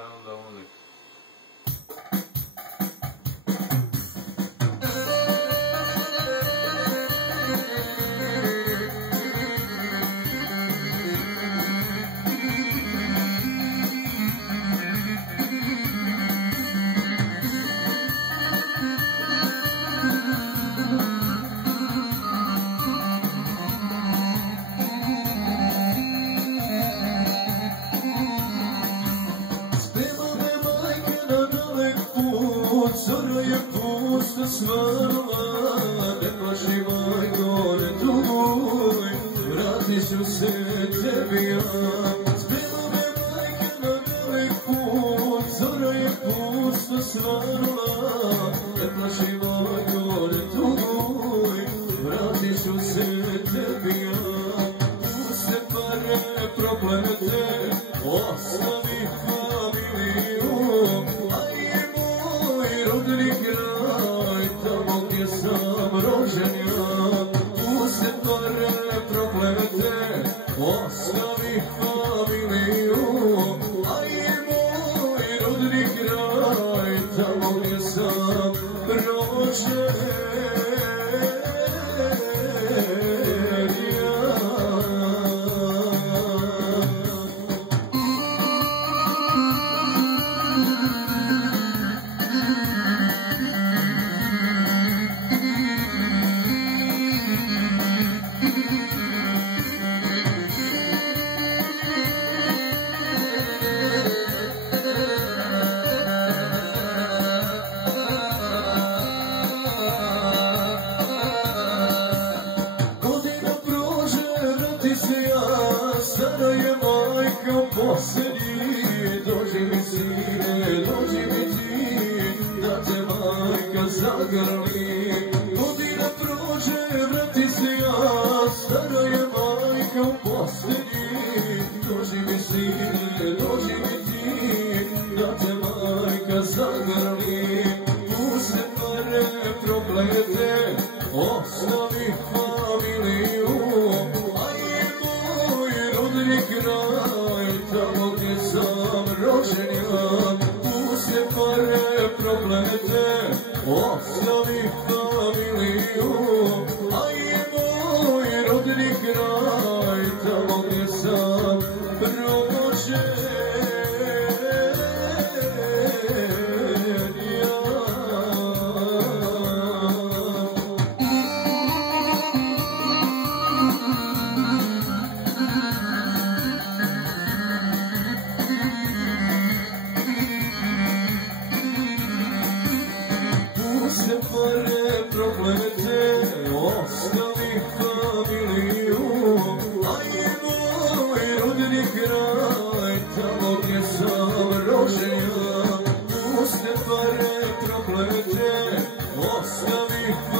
je onda uvijek. Zora je pusta svanula, ne plaši majko, ne tuguj, vratit ću se tebi ja. Zbila me majka na velik put, zora je pusta svanula, ne plaši majko, ne tuguj, vratit ću se tebi ja. Puste pare, proklete, ostavi familiju, rodni kraj, tamo gdje sam rođen ja. Puste pare, proklete, ostavi familiju, a je moj rodni kraj, tamo gdje sam rođen ja. Sada je majka posljednji, dođi mi sine, dođi mi ti, da te majka zagrli. Godina prođe, vrati se ja, sada je majka posljednji, dođi mi sine, dođi mi ti, da te majka zagrli. Puste pare, proklete, ostavi familiju, kraj, tamo gdje sam rođen ja. Puste pare, proklete, ostavi familiju, a je moj rodni kraj, tamo gdje sam rođen ja. Puste pare, proklete, ostavi familiju, a je moj rodni kraj, tamo gdje sam rođen ja. Puste pare, proklete, ostavi familiju.